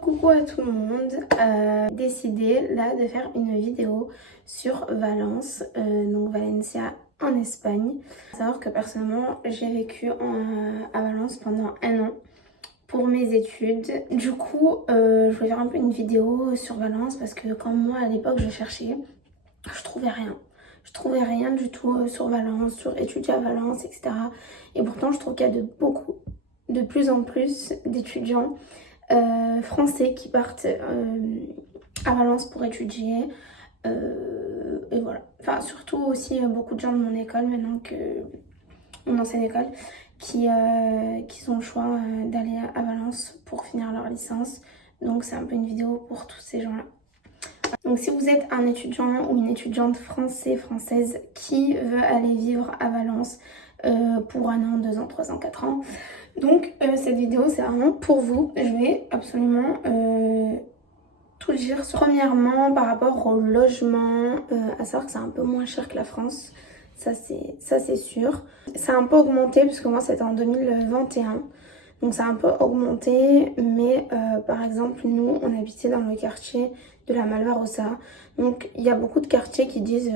Coucou à tout le monde, décidé là de faire une vidéo sur Valence, donc Valencia en Espagne. Faut savoir que personnellement j'ai vécu à Valence pendant 1 an pour mes études. Du coup je voulais faire un peu une vidéo sur Valence parce que quand moi à l'époque je cherchais, je trouvais rien. Je trouvais rien du tout sur Valence, sur étudier à Valence, etc. Et pourtant je trouve qu'il y a de plus en plus d'étudiants français qui partent à Valence pour étudier. Et voilà. Enfin, surtout aussi beaucoup de gens de mon école maintenant, mon ancienne école, qui ont le choix d'aller à Valence pour finir leur licence. Donc c'est un peu une vidéo pour tous ces gens-là. Donc si vous êtes un étudiant ou une étudiante française qui veut aller vivre à Valence pour 1 an, 2 ans, 3 ans, 4 ans, donc cette vidéo c'est vraiment pour vous. Je vais absolument tout dire. Premièrement par rapport au logement, à savoir que c'est un peu moins cher que la France, ça c'est sûr. Ça a un peu augmenté puisque moi c'était en 2021. Donc ça a un peu augmenté, mais par exemple nous on habitait dans le quartier de la Malvarosa. Donc il y a beaucoup de quartiers qui disent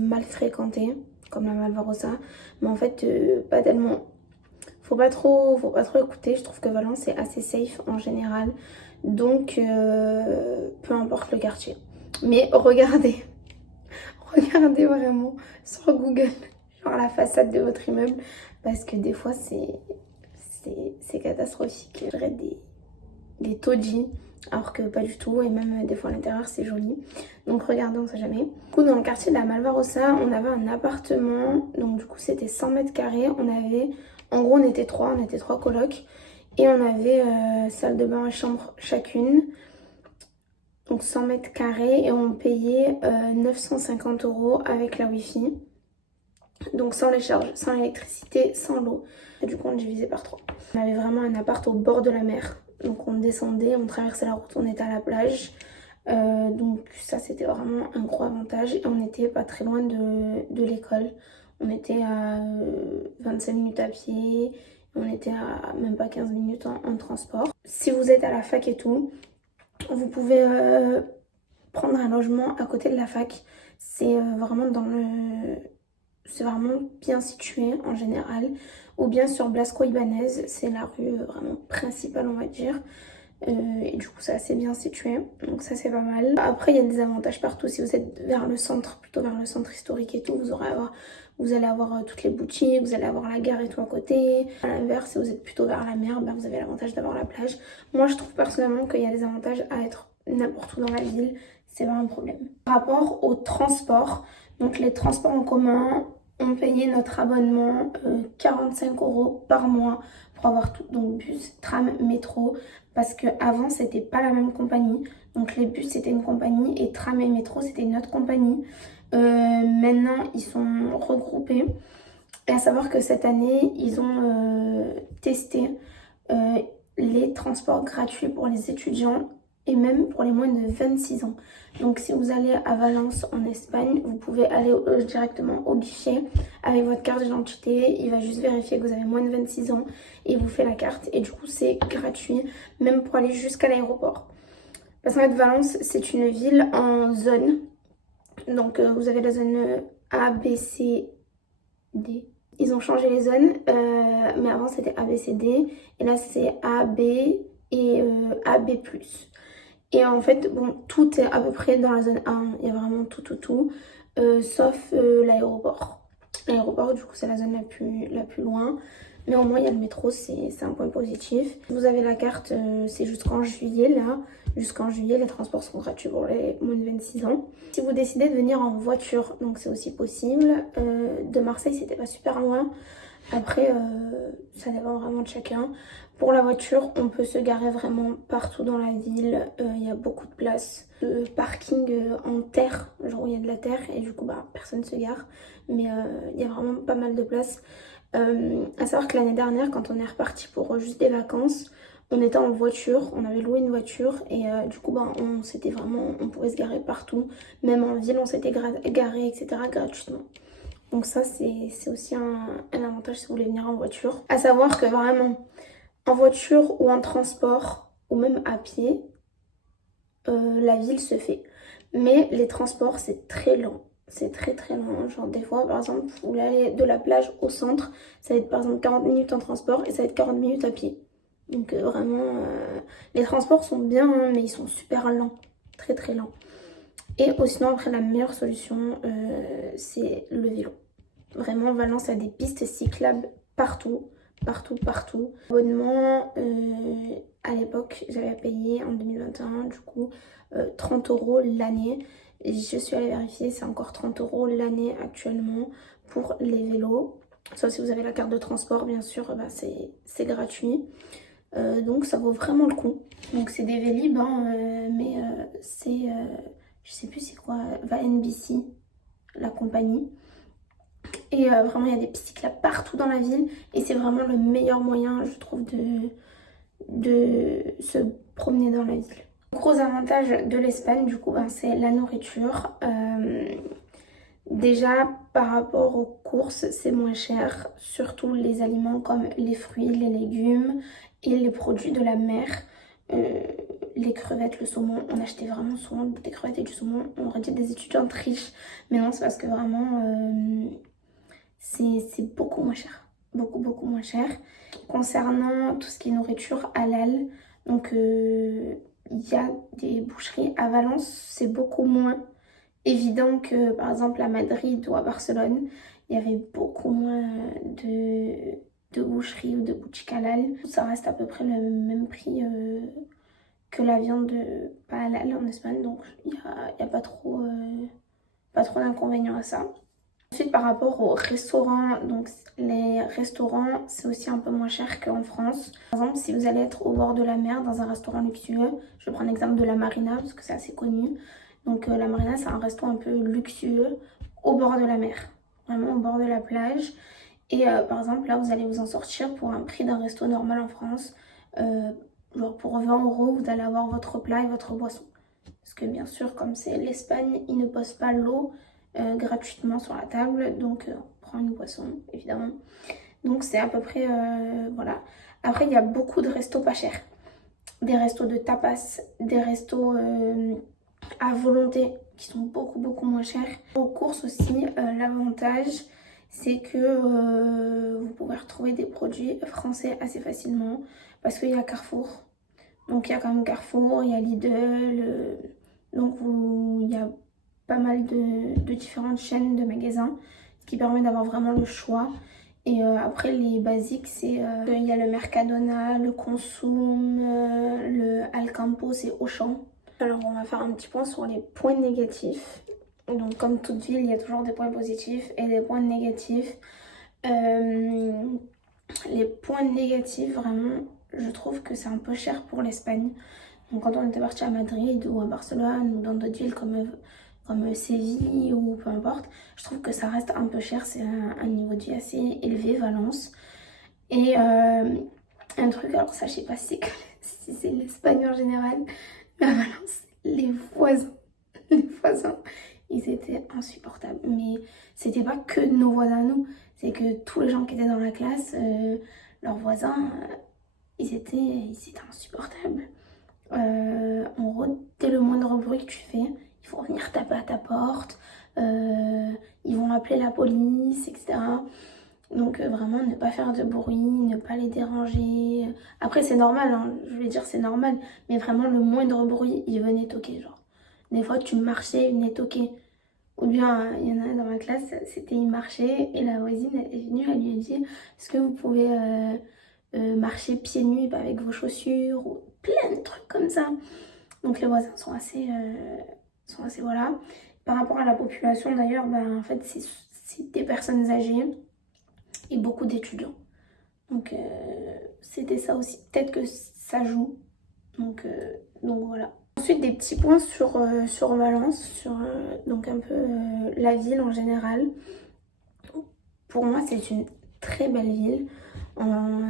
mal fréquentés, comme la Malvarosa, mais en fait pas tellement. Faut pas trop écouter. Je trouve que Valence est assez safe en général, donc peu importe le quartier. Mais regardez vraiment sur Google genre la façade de votre immeuble, parce que des fois c'est catastrophique. Je dirais des taudis, alors que pas du tout, et même des fois à l'intérieur c'est joli. Donc regardez, on sait jamais. Du coup dans le quartier de la Malvarosa, on avait un appartement, donc du coup c'était 100 mètres carrés. En gros on était trois colocs, et on avait salle de bain et chambre chacune. Donc 100 mètres carrés, et on payait 950 € avec la wifi. Donc sans les charges, sans l'électricité, sans l'eau. Et du coup on divisait par 3. On avait vraiment un appart au bord de la mer. Donc on descendait, on traversait la route, on était à la plage. Donc ça c'était vraiment un gros avantage. Et on n'était pas très loin de l'école. On était à 25 minutes à pied. On était à même pas 15 minutes en transport. Si vous êtes à la fac et tout, vous pouvez prendre un logement à côté de la fac. C'est c'est vraiment bien situé en général. Ou bien sur Blasco Ibáñez, c'est la rue vraiment principale on va dire. Et du coup c'est assez bien situé, donc ça c'est pas mal. Après il y a des avantages partout. Si vous êtes vers le centre, plutôt vers le centre historique et tout, vous allez avoir toutes les boutiques, vous allez avoir la gare et tout à côté. À l'inverse, si vous êtes plutôt vers la mer, vous avez l'avantage d'avoir la plage. Moi je trouve personnellement qu'il y a des avantages à être n'importe où dans la ville, c'est pas un problème. Par rapport au transport, donc les transports en commun, on payait notre abonnement 45 € par mois pour avoir tout, donc bus, tram, métro, parce qu'avant c'était pas la même compagnie. Donc les bus c'était une compagnie et tram et métro c'était une autre compagnie. Maintenant ils sont regroupés, et à savoir que cette année ils ont testé les transports gratuits pour les étudiants et même pour les moins de 26 ans. Donc si vous allez à Valence en Espagne, vous pouvez aller directement au guichet avec votre carte d'identité. Il va juste vérifier que vous avez moins de 26 ans et il vous fait la carte. Et du coup c'est gratuit, même pour aller jusqu'à l'aéroport. Parce qu'en fait Valence c'est une ville en zone. Donc vous avez la zone A, B, C, D. Ils ont changé les zones, mais avant c'était A, B, C, D. Et là c'est A, B et AB+. Et en fait, bon, tout est à peu près dans la zone 1. Il y a vraiment tout. Sauf l'aéroport. L'aéroport, du coup, c'est la zone la plus loin. Mais au moins, il y a le métro, c'est un point positif. Vous avez la carte, c'est jusqu'en juillet, là. Jusqu'en juillet, les transports sont gratuits pour les moins de 26 ans. Si vous décidez de venir en voiture, donc c'est aussi possible. De Marseille, c'était pas super loin. Après, ça dépend vraiment de chacun. Pour la voiture, on peut se garer vraiment partout dans la ville. Il y a beaucoup de places. Le parking en terre, genre où il y a de la terre, et du coup, personne se gare. Mais il y a vraiment pas mal de places. À savoir que l'année dernière, quand on est reparti pour juste des vacances, on était en voiture, on avait loué une voiture, et du coup, on pouvait se garer partout. Même en ville, on s'était garé, etc. gratuitement. Donc ça c'est aussi un avantage si vous voulez venir en voiture. À savoir que vraiment en voiture ou en transport ou même à pied, la ville se fait. Mais les transports, c'est très lent. C'est très très lent. Genre des fois, par exemple, vous voulez aller de la plage au centre, ça va être par exemple 40 minutes en transport et ça va être 40 minutes à pied. Donc vraiment, les transports sont bien, hein, mais ils sont super lents. Très très lents. Et sinon, après, la meilleure solution, c'est le vélo. Vraiment, Valence a des pistes cyclables partout, partout, partout. Abonnement, à l'époque, j'avais payé en 2021, du coup, 30 € l'année. Je suis allée vérifier, c'est encore 30 € l'année actuellement pour les vélos. Sauf si vous avez la carte de transport, bien sûr, bah, c'est gratuit. Donc ça vaut vraiment le coup. Donc c'est des Vélib, hein, mais c'est, je sais plus c'est quoi, NBC, la compagnie. Et vraiment, il y a des pistes cyclables partout dans la ville. Et c'est vraiment le meilleur moyen, je trouve, de se promener dans la ville. Gros avantage de l'Espagne, du coup, ben, c'est la nourriture. Déjà, par rapport aux courses, c'est moins cher. Surtout les aliments comme les fruits, les légumes et les produits de la mer. Les crevettes, le saumon, on achetait vraiment souvent des crevettes et du saumon. On aurait dit des étudiantes riches. Mais non, c'est parce que vraiment... c'est beaucoup moins cher, beaucoup moins cher. Concernant tout ce qui est nourriture halal, donc il y a des boucheries à Valence, c'est beaucoup moins évident que par exemple à Madrid ou à Barcelone. Il y avait beaucoup moins de boucheries ou de boutiques halal. Ça reste à peu près le même prix que la viande pas halal en Espagne, donc il y a pas trop d'inconvénients à ça. Ensuite, par rapport aux restaurants, donc les restaurants, c'est aussi un peu moins cher qu'en France. Par exemple, si vous allez être au bord de la mer dans un restaurant luxueux, je vais prendre l'exemple de la Marina parce que c'est assez connu. Donc la Marina, c'est un resto un peu luxueux au bord de la mer, vraiment au bord de la plage. Et par exemple, là, vous allez vous en sortir pour un prix d'un resto normal en France. Genre pour 20 €, vous allez avoir votre plat et votre boisson. Parce que bien sûr, comme c'est l'Espagne, ils ne posent pas l'eau gratuitement sur la table. Donc on prend une boisson, évidemment. Donc c'est à peu près, voilà. Après, il y a beaucoup de restos pas chers. Des restos de tapas, des restos à volonté qui sont beaucoup moins chers. Aux courses aussi, l'avantage, c'est que vous pouvez retrouver des produits français assez facilement. Parce qu'il y a Carrefour. Donc il y a quand même Carrefour, il y a Lidl, donc il y a pas mal de différentes chaînes de magasins, ce qui permet d'avoir vraiment le choix. Et après les basiques, c'est il y a le Mercadona, le Consum, le Alcampo, c'est Auchan. Alors on va faire un petit point sur les points négatifs. Donc comme toute ville, il y a toujours des points positifs et des points négatifs. Les points négatifs, vraiment, je trouve que c'est un peu cher pour l'Espagne. Donc quand on était parti à Madrid ou à Barcelone ou dans d'autres villes comme Séville ou peu importe, je trouve que ça reste un peu cher. C'est un niveau de vie assez élevé, Valence. Et un truc, alors ça je sais pas si c'est l'Espagne en général, mais à Valence, les voisins, ils étaient insupportables. Mais c'était pas que nos voisins nous, c'est que tous les gens qui étaient dans la classe, leurs voisins, ils étaient insupportables. En gros, dès le moindre bruit que tu fais, ils vont venir taper à ta porte, ils vont appeler la police, etc. Donc vraiment, ne pas faire de bruit, ne pas les déranger. Après, c'est normal, hein, je vais dire c'est normal, mais vraiment, le moindre bruit, ils venaient toquer, genre. Des fois, tu marchais, ils venaient toquer. Ou bien, il y en a dans ma classe, c'était il marchait et la voisine, elle est venue, elle lui a dit, est-ce que vous pouvez marcher pieds nus avec vos chaussures, ou plein de trucs comme ça. Donc les voisins sont assez voilà. Par rapport à la population d'ailleurs, ben, en fait c'est des personnes âgées et beaucoup d'étudiants. Donc c'était ça aussi. Peut-être que ça joue. Donc voilà. Ensuite des petits points sur Valence, sur donc un peu la ville en général. Pour moi c'est une très belle ville.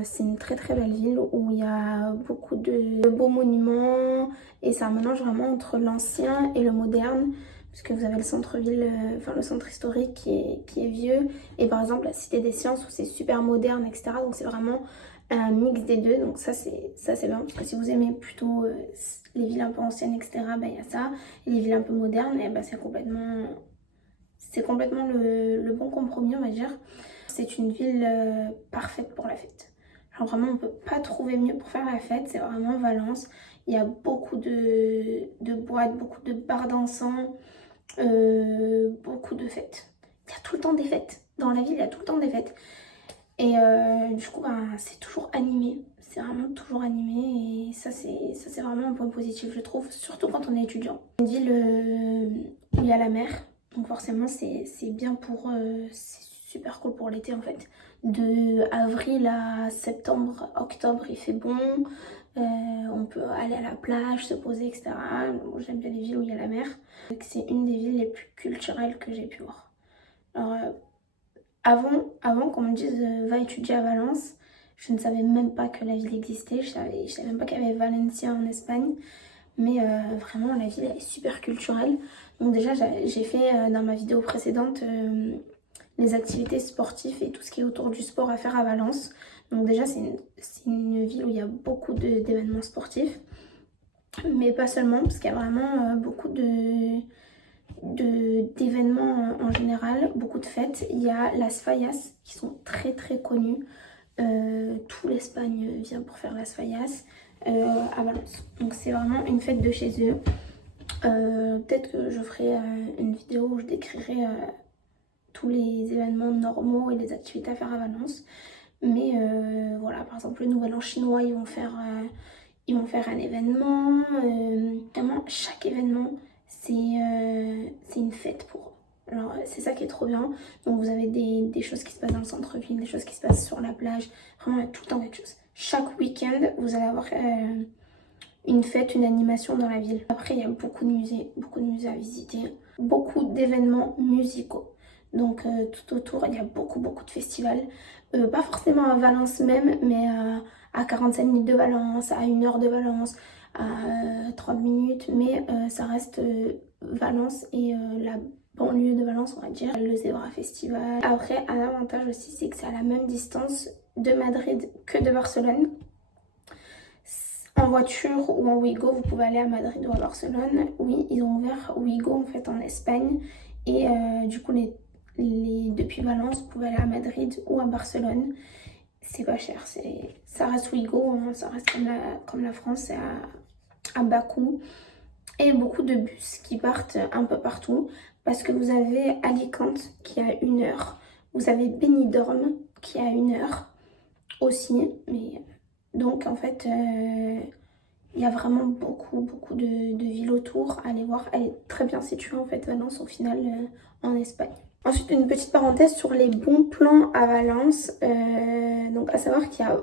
C'est une très belle ville où il y a beaucoup de beaux monuments et c'est un mélange vraiment entre l'ancien et le moderne, parce que vous avez le centre-ville, enfin le centre historique qui est vieux, et par exemple la Cité des Sciences où c'est super moderne, etc. Donc c'est vraiment un mix des deux, donc ça c'est bien, parce que si vous aimez plutôt les villes un peu anciennes, etc., bah il y a ça, et les villes un peu modernes, et bah c'est complètement le bon compromis, on va dire. C'est une ville parfaite pour la fête. Genre vraiment, on peut pas trouver mieux pour faire la fête, c'est vraiment Valence. Il y a beaucoup de boîtes, beaucoup de bars dansants, beaucoup de fêtes. Il y a tout le temps des fêtes. Dans la ville, il y a tout le temps des fêtes. Et du coup, ben, c'est toujours animé. C'est vraiment toujours animé. Et ça, c'est vraiment un point positif, je trouve. Surtout quand on est étudiant. Une ville où il y a la mer. Donc forcément, c'est bien pour... c'est super cool pour l'été, en fait. De avril à septembre, octobre, il fait bon. On peut aller à la plage, se poser, etc. Moi, j'aime bien les villes où il y a la mer. C'est une des villes les plus culturelles que j'ai pu voir. Alors, avant qu'on me dise va étudier à Valence, je ne savais même pas que la ville existait. Je savais même pas qu'il y avait Valencia en Espagne. Mais vraiment, la ville elle est super culturelle. Donc déjà, j'ai fait dans ma vidéo précédente les activités sportives et tout ce qui est autour du sport à faire à Valence. Donc déjà, c'est une ville où il y a beaucoup d'événements sportifs. Mais pas seulement, parce qu'il y a vraiment beaucoup d'événements en général, beaucoup de fêtes. Il y a Las Fallas qui sont très très connues. Tout l'Espagne vient pour faire Las Fallas à Valence. Donc c'est vraiment une fête de chez eux. Peut-être que je ferai une vidéo où je décrirai tous les événements normaux et les activités à faire à Valence. Mais voilà, par exemple le Nouvel An chinois, ils vont faire un événement. Vraiment, chaque événement, c'est une fête pour eux. Alors, c'est ça qui est trop bien. Donc, vous avez des choses qui se passent dans le centre-ville, des choses qui se passent sur la plage. Vraiment, il y a tout le temps quelque chose. Chaque week-end, vous allez avoir une fête, une animation dans la ville. Après, il y a beaucoup de musées à visiter. Beaucoup d'événements musicaux. Donc, tout autour, il y a beaucoup de festivals. Pas forcément à Valence même, mais à 45 minutes de Valence, à 1 heure de Valence, à 30 minutes, mais ça reste Valence et la banlieue de Valence, on va dire, le Zebra Festival. Après, un avantage aussi, c'est que c'est à la même distance de Madrid que de Barcelone. En voiture ou en Ouigo, vous pouvez aller à Madrid ou à Barcelone. Oui, ils ont ouvert Ouigo en fait en Espagne et du coup, depuis Valence, vous pouvez aller à Madrid ou à Barcelone. C'est pas cher, ça reste Ouigo, hein, ça reste comme la France, c'est à bas coût. Et beaucoup de bus qui partent un peu partout parce que vous avez Alicante qui a 1 heure, vous avez Benidorm qui a 1 heure aussi. Mais donc en fait, il y a vraiment beaucoup de villes autour à aller voir. Elle est très bien située en fait, Valence au final en Espagne. Ensuite, une petite parenthèse sur les bons plans à Valence. Donc, à savoir qu'il y a...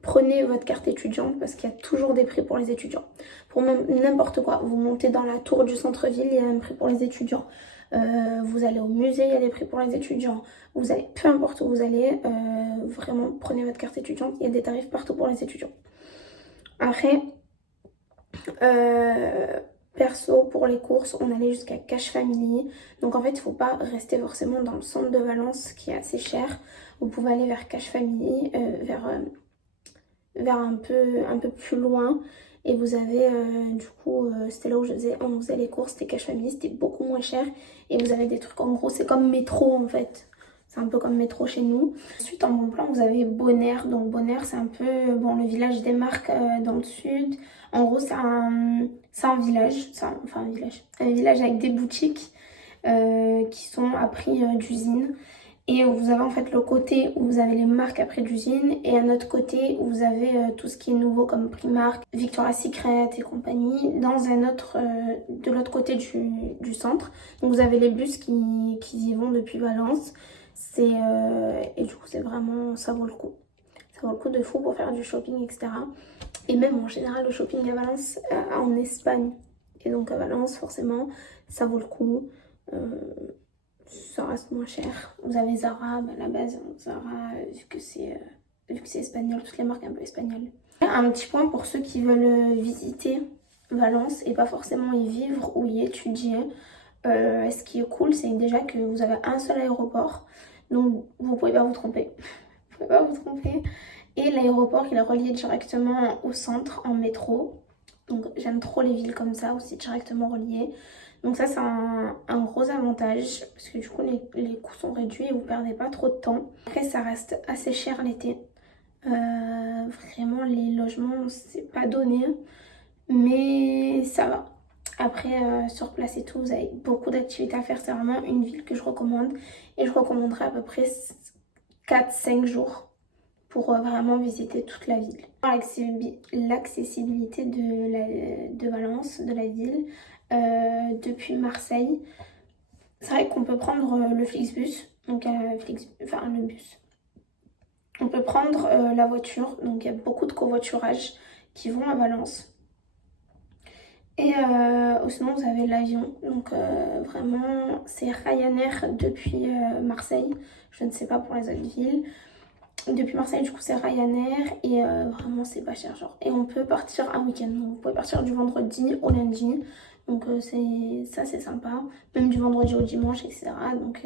Prenez votre carte étudiante parce qu'il y a toujours des prix pour les étudiants. Pour n'importe quoi. Vous montez dans la tour du centre-ville, il y a un prix pour les étudiants. Vous allez au musée, il y a des prix pour les étudiants. Vous allez, peu importe où vous allez, vraiment, prenez votre carte étudiante. Il y a des tarifs partout pour les étudiants. Après... perso, pour les courses, on allait jusqu'à Cash Family. Donc en fait, il ne faut pas rester forcément dans le centre de Valence qui est assez cher. Vous pouvez aller vers Cash Family, vers un peu plus loin. Et vous avez du coup, c'était là où on faisait les courses, c'était Cash Family, c'était beaucoup moins cher. Et vous avez des trucs, en gros, c'est comme métro en fait. C'est un peu comme métro chez nous. Ensuite, en bon plan, vous avez Bonaire. Donc Bonaire, c'est un peu bon, le village des marques dans le sud. En gros, c'est un village. Un village avec des boutiques qui sont à prix d'usine. Et vous avez en fait le côté où vous avez les marques à prix d'usine et un autre côté où vous avez tout ce qui est nouveau comme Primark, Victoria's Secret et compagnie dans un autre, de l'autre côté du centre. Donc vous avez les bus qui y vont depuis Valence. Et du coup c'est vraiment, ça vaut le coup. Ça vaut le coup de fou pour faire du shopping, etc. Et même en général le shopping à Valence, en Espagne et donc à Valence forcément, ça vaut le coup. Ça reste moins cher. Vous avez Zara, à la base, Zara, vu que c'est espagnol, toutes les marques un peu espagnoles. Un petit point pour ceux qui veulent visiter Valence et pas forcément y vivre ou y étudier. Ce qui est cool, c'est déjà que vous avez un seul aéroport. Donc vous pouvez pas vous tromper. Vous pouvez pas vous tromper. Et l'aéroport, il est relié directement au centre en métro. Donc j'aime trop les villes comme ça, aussi directement reliées. Donc ça, c'est un gros avantage parce que du coup, les coûts sont réduits et vous perdez pas trop de temps. Après, ça reste assez cher l'été. Vraiment, les logements, c'est pas donné, mais ça va. Après, sur place et tout, vous avez beaucoup d'activités à faire. C'est vraiment une ville que je recommande. Et je recommanderais à peu près 4-5 jours pour vraiment visiter toute la ville. L'accessibilité de Valence, de la ville, depuis Marseille. C'est vrai qu'on peut prendre le Flixbus, donc enfin le bus. On peut prendre la voiture, donc il y a beaucoup de covoiturage qui vont à Valence. Et sinon, vous avez l'avion. Donc vraiment, c'est Ryanair depuis Marseille. Je ne sais pas pour les autres villes. Depuis Marseille, du coup, c'est Ryanair. Et vraiment, c'est pas cher. Genre. Et on peut partir un week-end. Donc, vous pouvez partir du vendredi au lundi. Donc c'est sympa. Même du vendredi au dimanche, etc. Donc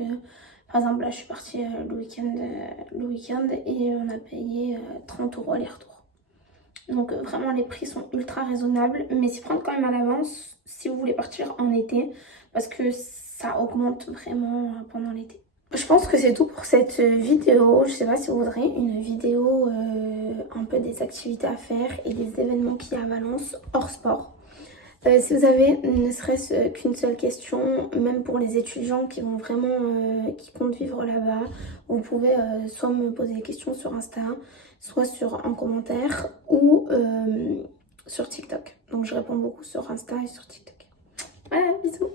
par exemple, là, je suis partie le week-end et on a payé 30 € aller-retour. Donc vraiment les prix sont ultra raisonnables, mais s'y prendre quand même à l'avance si vous voulez partir en été parce que ça augmente vraiment pendant l'été. Je pense que c'est tout pour cette vidéo. Je sais pas si vous voudrez une vidéo un peu des activités à faire et des événements qu'il y a à Valence hors sport. Si vous avez ne serait-ce qu'une seule question, même pour les étudiants qui vont vraiment, qui comptent vivre là-bas, vous pouvez soit me poser des questions sur Insta, soit en commentaire ou sur TikTok. Donc je réponds beaucoup sur Insta et sur TikTok. Voilà, bisous!